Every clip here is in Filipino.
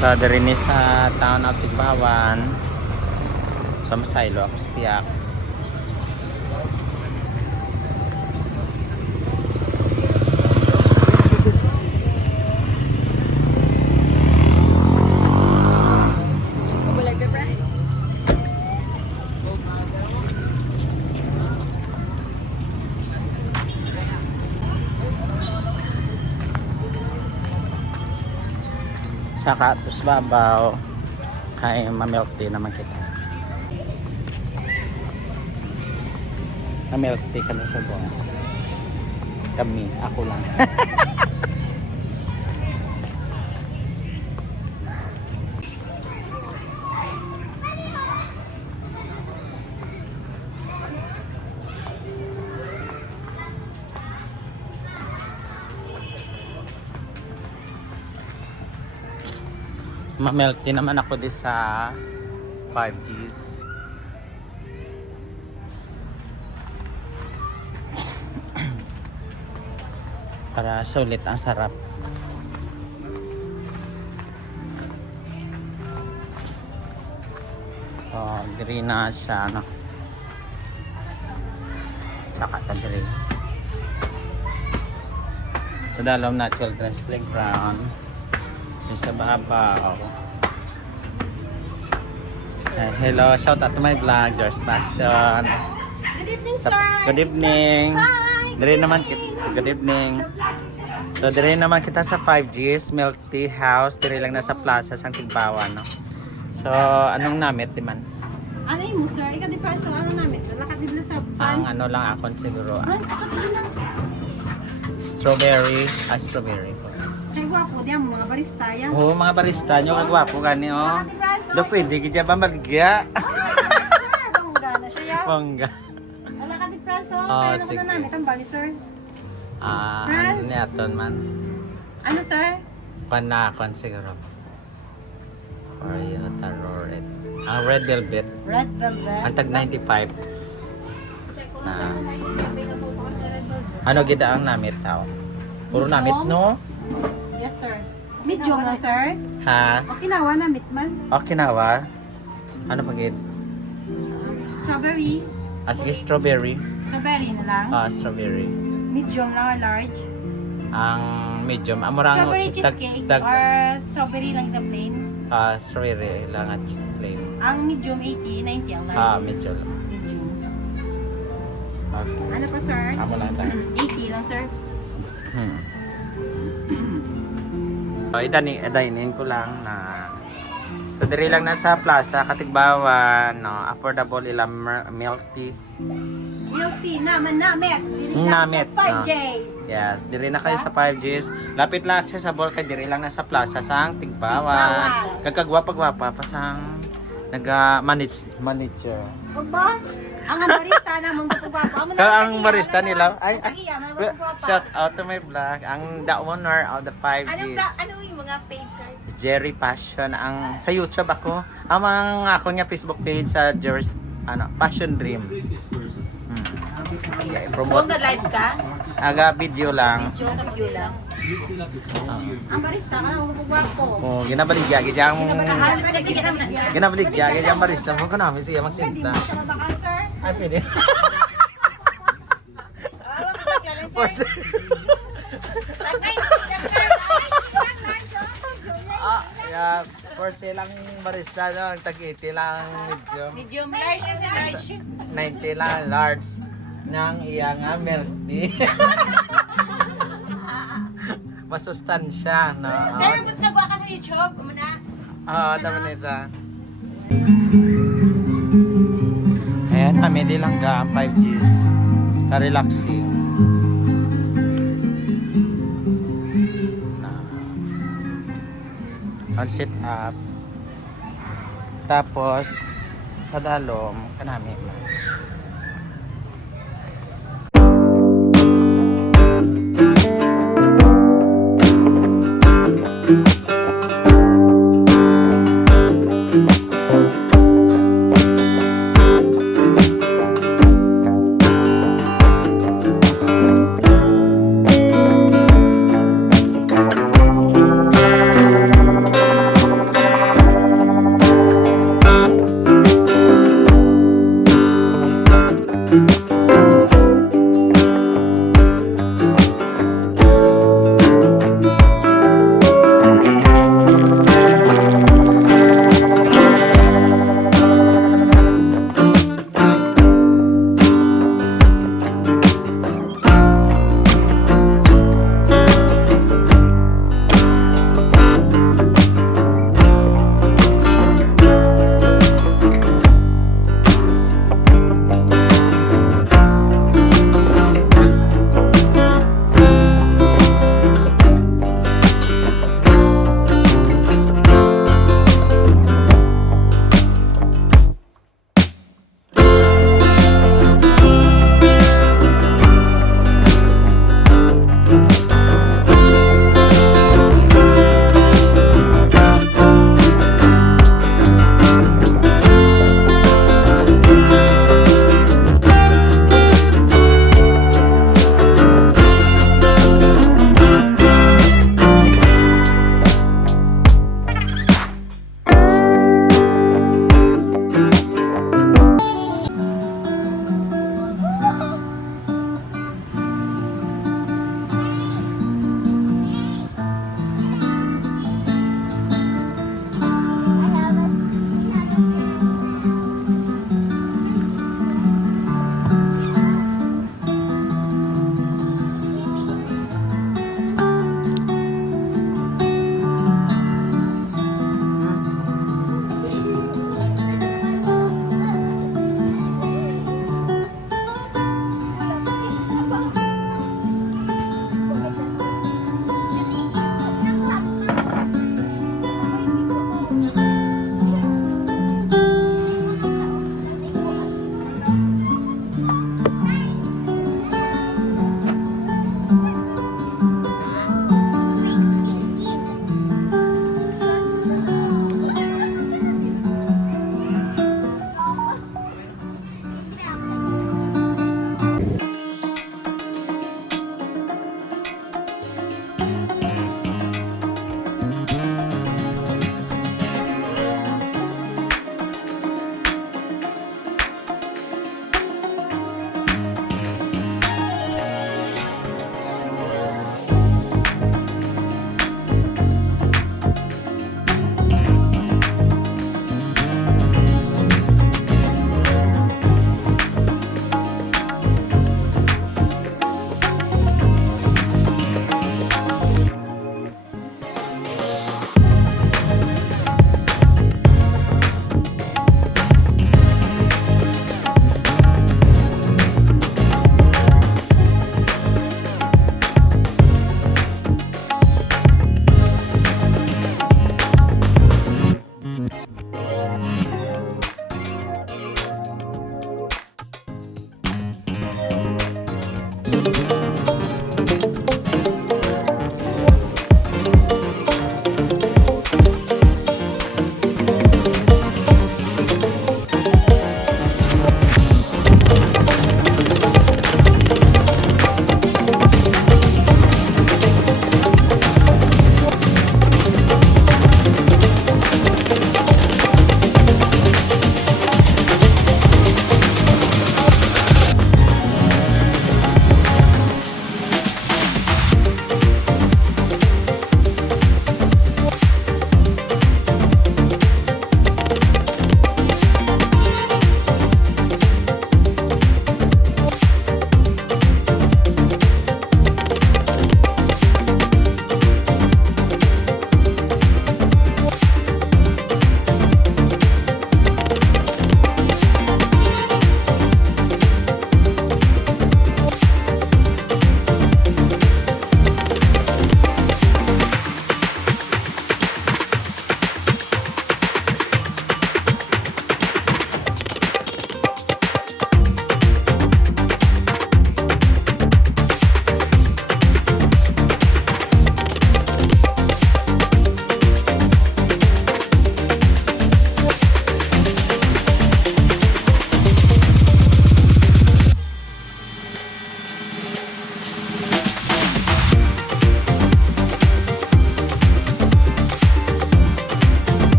So, diri ni sa town of Tigbawan. So, masaylo ako sa Piak. Sa Katus Babaw kay ma-milk tea naman kita. Ma-milk tea kami sa buwan. Kami, ako lang. Ma-milk tea naman ako di sa 5Gs. Para sulit ang sarap. Oh, diri na siya, no? Saka ta diri. Sa dalom na children's playground. Sa Babaw. Hello, shout out to my vlog, George Passion. Good evening, sir. Good evening. Hi. Dire naman good evening. So dire naman kita sa 5Gs Milk Tea House, dire lang na sa Plaza Sang Tigbawan, no. So anong namit di man? Ano yun mo, sir? Ikaw di pa sa ano namin? Lakad din sa Ang Vans. ano lang ako siguro, Lakad din lang. strawberry, strawberry. Kaya gwapo, diyan mga barista yan. Oh, mga barista nyo kagwapo gani oh. Lakad din Franz. Do pwede gidya ba malgya? Sir, bangga na siya yan. Bongga. Lakad din Franz, oh. Oh, Kaya sige. naman na namin, tambali, sir. Ano niyaton man? Ano, sir? Panakon siguro. Oreo, taro, red. Ang red velvet. Red velvet. Ang tag 95. Na. Available pa kami red velvet. Ano gida ang namit tao? Puro namit no? Yes, sir. Medium lang, sir. Ha? Okinawa na, mitman. Okinawa? Ano pagid? Strawberry. Sige, strawberry. Strawberry na lang. Strawberry. Medium lang or large. Ang medium. Amorang Strawberry cheesecake or strawberry lang na plain. strawberry lang at plain. Ang medium 80, 90 ang large. Medium. Medium. Okay. Ano pa, sir? Amo lang tayo. 80 lang, sir. Idainin ko lang na so diri lang na sa Plaza Katigbawan, no, affordable ilang milk tea. Milk tea naman namit. Dili Namit, lang sa 5 no. days. Yes, diri na kayo sa 5Gs. Lapit lang accessible kay diri lang na sa Plaza Sang Tigbawan. Kagagwapa-gwapa pa sang manager. Huwag ba? Ang barista naman gugwapa. Ang barista nila ay shout out to my vlog ang the owner of the 5Gs. Ano yung mga page, sir? Jerry Passion ang sa YouTube ako. Ang ako niya Facebook page sa Jerry's Passion Dream. Yeah, promote. Live ka? Aga video lang. Video lang. Ang barista ka naman gugwapo. Oh, ginabaligya gid ang Pwede ginabaligya gid ang barista mo kana mi siya magtinda. sa mabakal, sir? Ay pwede. Yeah, for sale ang barista no, tag-80 lang medium. Medium large kasi large. 90 lang large ng iyang milk tea. Masustansya no. Sir, ba't nagwa ka sa YouTube? Muna? Tama na isa. Ayan, kami di lang ga 5Gs. Ka-relaxing. On sit up. Tapos, sa dalom, kanami man.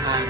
tindahan.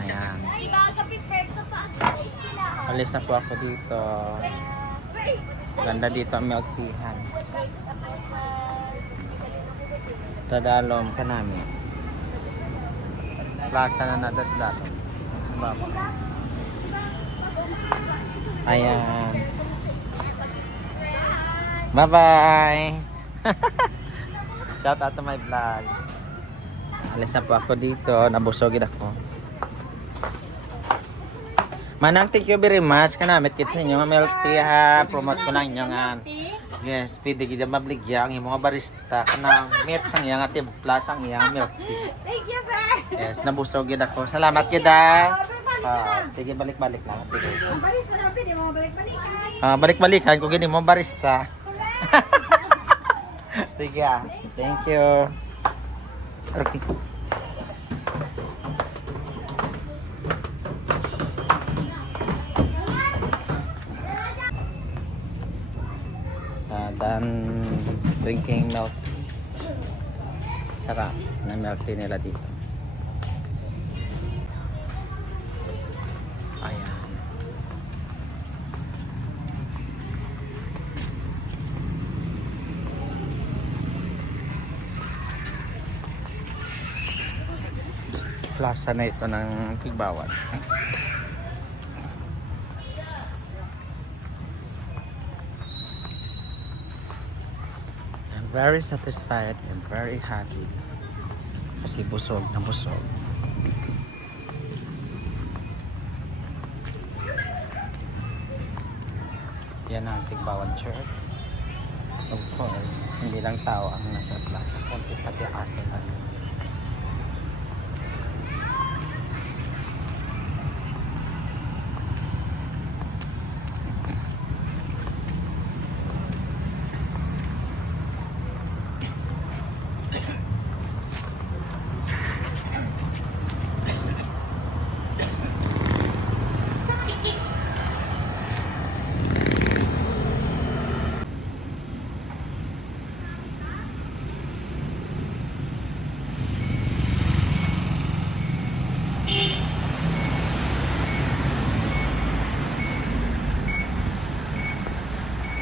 Ayan. Alis na po ako dito. Ganda dito ang milk teahan. Tadalom ka namin. Plaza na nadas dato. Sa baba. Ayan. Bye-bye! Shout out to my vlog. Alis na po ako dito. Nabusogin ako. Manang, thank you very much. Kanamit kit sa inyo. Milk tea ha. Promote ko lang inyo nga. Yes, pwede kita mabligya ang mga barista. Kanang meet sang iyang ati plus ang iyang milk tea. Thank you, sir. Yes, nabusogin ako. Salamat kita. Sige, balik-balik lang. Barista na, pwede mo balik-balikan. Balik-balikan kung gini mo barista. Sige ah. Thank you. Okay. Dan drinking milk. Sarap na milk tea nila dito. Ayan. Plaza na ito ng Tigbawan. Very satisfied and very happy kasi busog na busog. Yan ang Tigbawan Church. Of course, hindi lang tao ang nasa plaza, kundi pati aso na.